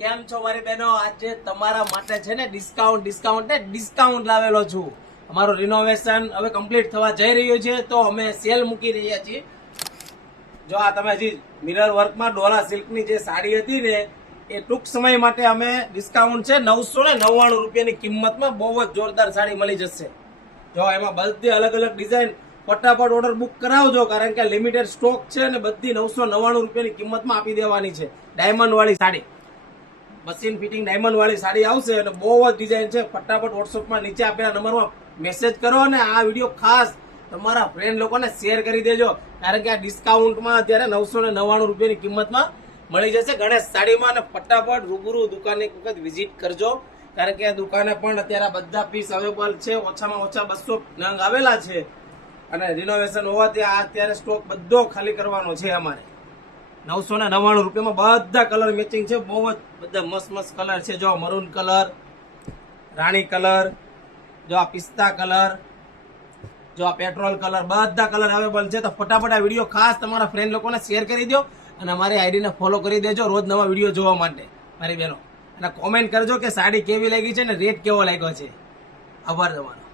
કેમ છો મારી બહેનો? આજે તમારા માટે છે ને ડિસ્કાઉન્ટ લાવેલો છું. અમારું રિનોવેશન હવે કમ્પ્લીટ થવા જઈ રહ્યું છે, તો અમે સેલ મૂકી રહ્યા છીએ. જો આ તમે હજી મિરર વર્કમાં ડોલા સિલ્કની જે સાડી હતી ને, એ ટૂંક સમય માટે અમે ડિસ્કાઉન્ટ છે 999 રૂપિયાની કિંમતમાં બહુ જ જોરદાર સાડી મળી જશે. જો એમાં બધી અલગ અલગ ડિઝાઇન, ફટાફટ ઓર્ડર બુક કરાવજો, કારણ કે લિમિટેડ સ્ટોક છે અને બધી 999 રૂપિયાની કિંમતમાં આપી દેવાની છે. ડાયમંડ વાળી સાડી, મશીન ફિટિંગ ડાયમંડ વાળી સાડી આવશે અને બહુ જ ડિઝાઇન છે. ફટાફટ વોટ્સઅપમાં નીચે આપેલા નંબરમાં મેસેજ કરો અને આ વિડીયો ખાસ તમારા ફ્રેન્ડ લોકોને શેર કરી દેજો, કારણ કે આ ડિસ્કાઉન્ટમાં અત્યારે 999 રૂપિયાની કિંમતમાં મળી જશે ગણેશ સાડીમાં. અને ફટાફટ રૂબરૂ દુકાને એક વખત વિઝિટ કરજો, કારણ કે આ દુકાને પણ અત્યારે બધા પીસ અવેલેબલ છે. ઓછામાં ઓછા 200 નંગ આવેલા છે અને રિનોવેશન હોવાથી આ અત્યારે સ્ટોક બધો ખાલી કરવાનો છે. અમારે 999 રૂપિયામાં બધા કલર મેચિંગ છે. બહુ જ બધા મસ્ત મસ્ત કલર છે. જો મરૂન કલર, રાણી કલર, જો આ પિસ્તા કલર, જો આ પેટ્રોલ કલર, બધા કલર અવેલેબલ છે. તો ફટાફટ આ વિડીયો ખાસ તમારા ફ્રેન્ડ લોકોને શેર કરી દો અને અમારી આઈડીને ફોલો કરી દેજો રોજ નવા વિડીયો જોવા માટે મારી બહેનો. અને કોમેન્ટ કરજો કે સાડી કેવી લાગી છે ને રેટ કેવો લાગ્યો છે. આભાર તમારો.